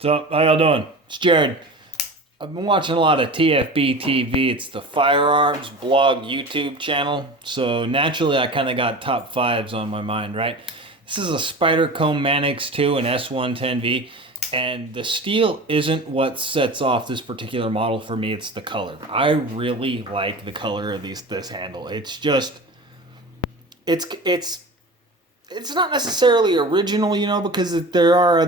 So, how y'all doing? It's Jared. I've been watching a lot of TFB TV. It's the firearms blog YouTube channel. So naturally, I kind of got top fives on my mind, right? This is a Spyderco Manix 2 and S110V, and the steel isn't what sets off this particular model for me. It's the color. I really like the color of this handle. It's just it's not necessarily original, because there are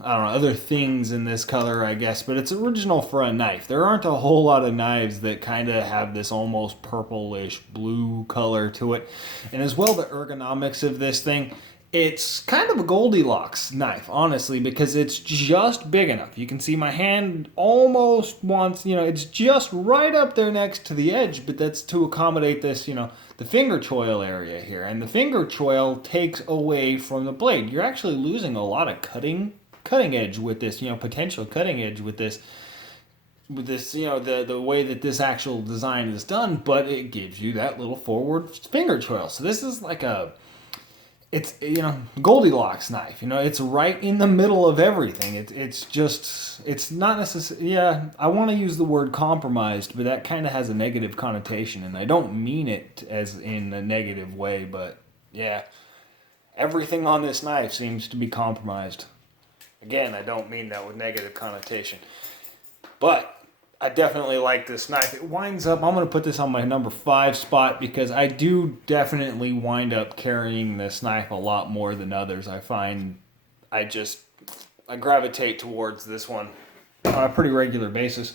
I don't know, other things in this color, I guess, but it's original for a knife. There aren't a whole lot of knives that kind of have this almost purplish blue color to it. And as well, the ergonomics of this thing, it's kind of a Goldilocks knife, honestly, because it's just big enough. You can see my hand almost wants, it's just right up there next to the edge, but that's to accommodate this, the finger choil area here. And the finger choil takes away from the blade. You're actually losing a lot of cutting edge with this, potential cutting edge with this, the way that this actual design is done, but it gives you that little forward finger choil. So this is like it's Goldilocks knife. It's right in the middle of everything. It's not necessarily. Yeah, I want to use the word compromised, but that kind of has a negative connotation, and I don't mean it as in a negative way. But yeah, everything on this knife seems to be compromised. Again, I don't mean that with negative connotation. But I definitely like this knife. It winds up, I'm going to put this on my number 5 spot because I do definitely wind up carrying this knife a lot more than others. I find I gravitate towards this one on a pretty regular basis.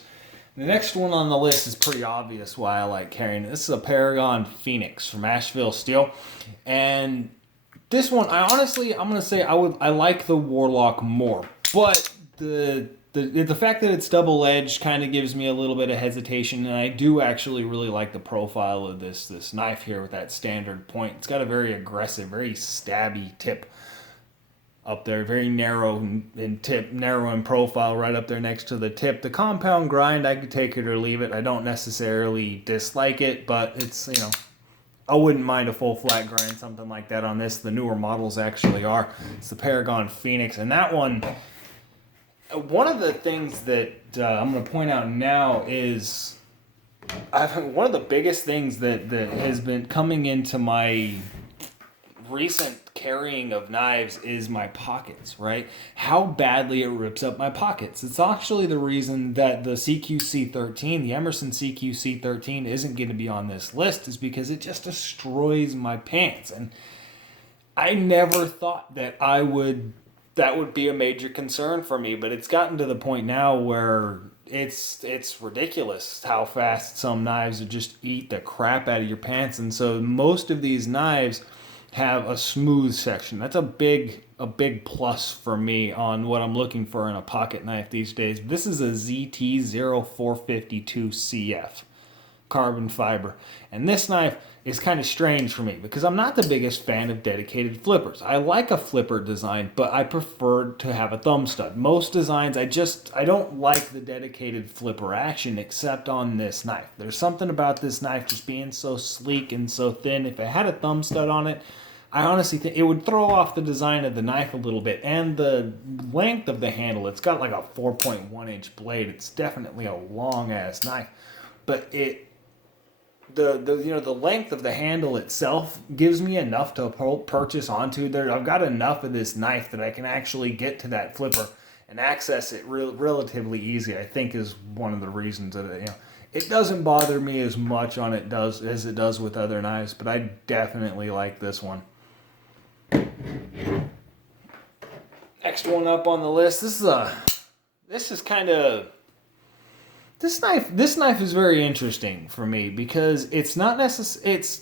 The next one on the list is pretty obvious why I like carrying it. This is a Paragon Phoenix from Asheville Steel. And this one, I'm gonna say I like the Warlock more, but the fact that it's double edged kind of gives me a little bit of hesitation, and I do actually really like the profile of this knife here with that standard point. It's got a very aggressive, very stabby tip up there, very narrow narrow in profile right up there next to the tip. The compound grind, I could take it or leave it. I don't necessarily dislike it, but it's I wouldn't mind a full flat grind, something like that on this. The newer models actually are. It's the Paragon Phoenix. And that one of the things that I'm going to point out now is one of the biggest things that has been coming into my recent carrying of knives is my pockets, right? How badly it rips up my pockets. It's actually the reason that the CQC13, the Emerson CQC13 isn't going to be on this list, is because it just destroys my pants. And I never thought that that would be a major concern for me, but it's gotten to the point now where it's ridiculous how fast some knives would just eat the crap out of your pants. And so most of these knives have a smooth section. That's a big plus for me on what I'm looking for in a pocket knife these days. This is a ZT0452CF carbon fiber. And this knife is kind of strange for me because I'm not the biggest fan of dedicated flippers. I like a flipper design, but I prefer to have a thumb stud. Most designs, I don't like the dedicated flipper action except on this knife. There's something about this knife just being so sleek and so thin. If it had a thumb stud on it, I honestly think it would throw off the design of the knife a little bit, and the length of the handle. It's got like a 4.1 inch blade. It's definitely a long ass knife, but the length of the handle itself gives me enough to purchase onto there. I've got enough of this knife that I can actually get to that flipper and access it relatively easy. I think is one of the reasons that it doesn't bother me as much as it does with other knives, but I definitely like this one. Next one up on the list. This knife is very interesting for me because it's not necessarily it's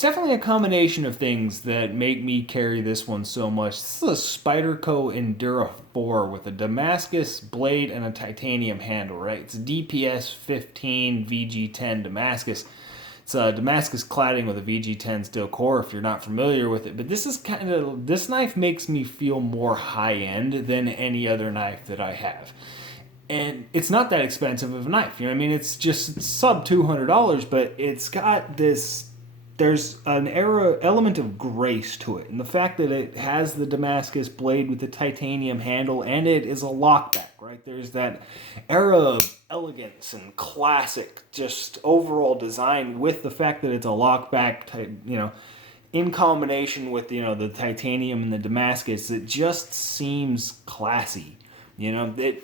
definitely a combination of things that make me carry this one so much. This is a Spyderco Endura 4 with a Damascus blade and a titanium handle, right? It's a DPS 15 VG10 Damascus. It's a Damascus cladding with a VG10 steel core if you're not familiar with it. But this knife makes me feel more high end than any other knife that I have. And it's not that expensive of a knife. It's sub $200, but it's got this there's an element of grace to it, and the fact that it has the Damascus blade with the titanium handle, and it is a lockback, right? There's that era of elegance and classic, just overall design with the fact that it's a lockback type, in combination with the titanium and the Damascus. It just seems classy, it.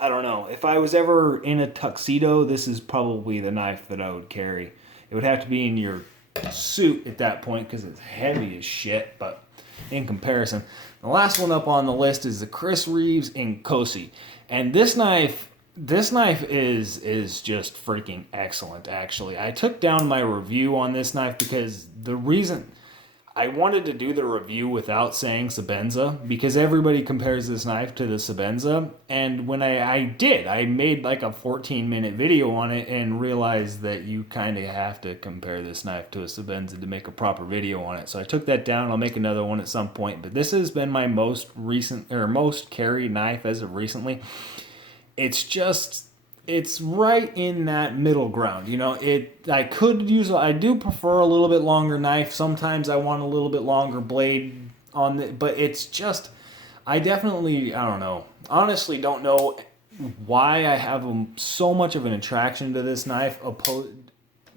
I don't know. If I was ever in a tuxedo, this is probably the knife that I would carry. It would have to be in your suit at that point because it's heavy as shit, but in comparison. The last one up on the list is the Chris Reeves Inkosi. And this knife is just freaking excellent, actually. I took down my review on this knife because the reason I wanted to do the review without saying Sebenza, because everybody compares this knife to the Sebenza, and when I did, I made like a 14-minute video on it and realized that you kind of have to compare this knife to a Sebenza to make a proper video on it. So I took that down. I'll make another one at some point, but this has been my most carried knife as of recently. It's right in that middle ground. I do prefer a little bit longer knife. Sometimes I want a little bit longer blade but it's just, I don't know. Honestly, don't know why I have so much of an attraction to this knife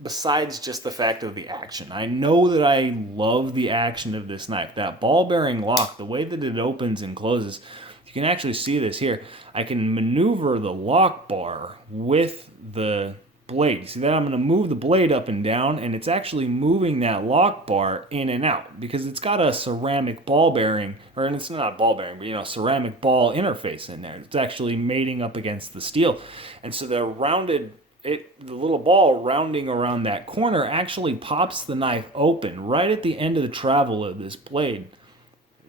besides just the fact of the action. I know that I love the action of this knife. That ball bearing lock, the way that it opens and closes, you can actually see this here. I can maneuver the lock bar with the blade. You see that? I'm going to move the blade up and down, and it's actually moving that lock bar in and out because it's got a ceramic ball bearing, and it's not ball bearing, but ceramic ball interface in there. It's actually mating up against the steel. And so the little ball rounding around that corner actually pops the knife open right at the end of the travel of this blade.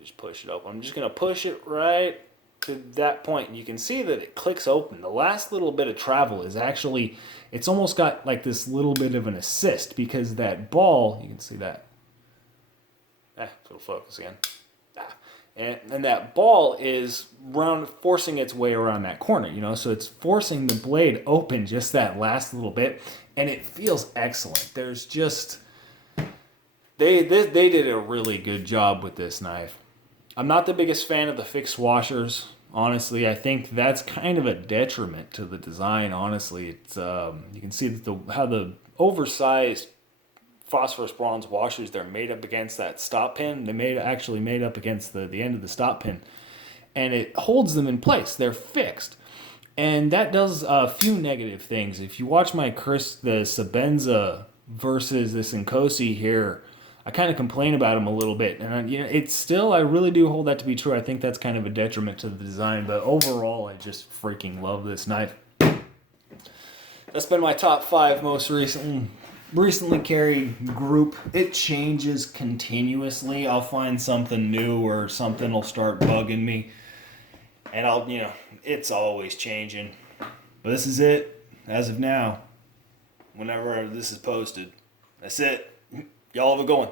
Just push it open. I'm just going to push it right to that point. You can see that it clicks open. The last little bit of travel is actually, it's almost got like this little bit of an assist because that ball, you can see that. It'll focus again. And that ball is forcing its way around that corner, so it's forcing the blade open just that last little bit, and it feels excellent. There's just, they did a really good job with this knife. I'm not the biggest fan of the fixed washers. Honestly, I think that's kind of a detriment to the design. Honestly, it's you can see that how the oversized phosphorus bronze washers, they're made up against that stop pin. They actually made up against the end of the stop pin, and it holds them in place. They're fixed, and that does a few negative things. If you watch the Sebenza versus this Inkosi here, I kind of complain about them a little bit, and it's still, I really do hold that to be true. I think that's kind of a detriment to the design, but overall, I just freaking love this knife. That's been my top 5 most recently carried group. It changes continuously. I'll find something new or something will start bugging me, and it's always changing. But this is it as of now. Whenever this is posted, that's it. Y'all have a good one.